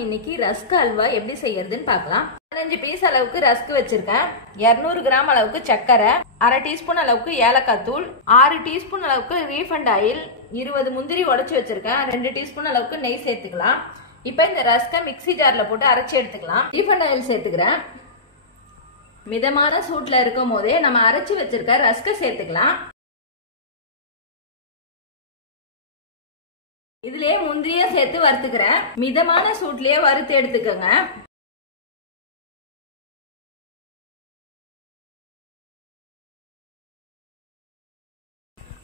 இன்னைக்கு ரஸ்க் அல்வா எப்படி செய்யறதுன்னு பார்க்கலாம். 15 பீஸ் அளவுக்கு ரஸ்க் வச்சிருக்கேன். 200 கிராம் அளவுக்கு சர்க்கரை, அரை டீஸ்பூன் அளவுக்கு ஏலக்காய் தூள், 6 டீஸ்பூன் அளவுக்கு ரீஃபண்ட் ஆயில், 20 முந்திரி உடைச்சு வச்சிருக்கேன். 2 டீஸ்பூன் அளவுக்கு நெய் சேர்த்துக்கலாம். இப்போ இந்த ரஸ்கை மிக்ஸி ஜார்ல போட்டு அரைச்சி எடுத்துக்கலாம். ரீஃபண்ட் ஆயில் சேர்த்துக்கிறேன். மிதமான சூட்ல இருக்கும் போதே நம்ம அரைச்சி வச்சிருக்க ரஸ்கை சேர்த்துக்கலாம். இதுலயே முந்திரியா சேர்த்து வறுத்துக்கிறேன். மிதமான சூட்லயே வறுத்து எடுத்துக்கோங்க.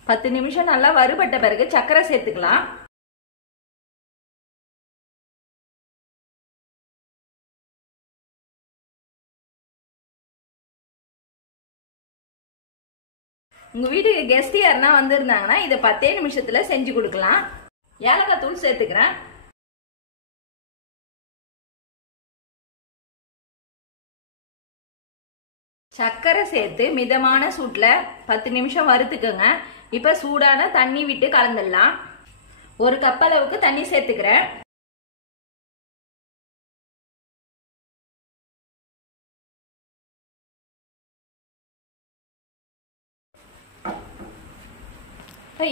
பத்து நிமிஷம் நல்லா வறுபட்ட பிறகு சர்க்கரை சேர்த்துக்கலாம். உங்க வீட்டுக்கு கெஸ்ட் யாருன்னா வந்திருந்தாங்கன்னா இதை 10 நிமிஷத்துல செஞ்சு கொடுக்கலாம். ஏலக்காய் தூள் சேர்த்துக்கிறேன். சர்க்கரை சேர்த்து மிதமான சூட்ல 10 நிமிஷம் வறுத்துக்கோங்க. இப்ப சூடான தண்ணி விட்டு கலந்துடலாம். 1 கப் அளவுக்கு தண்ணி சேர்த்துக்கிறேன்.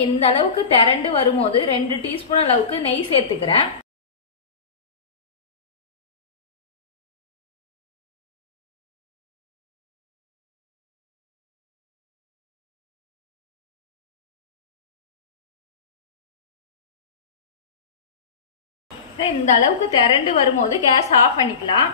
இந்த அளவுக்கு திரண்டு வரும்போது 2 டீஸ்பூன் அளவுக்கு நெய் சேர்த்துக்கிறேன். இந்த அளவுக்கு திரண்டு வரும்போது கேஸ் ஆஃப் பண்ணிக்கலாம்.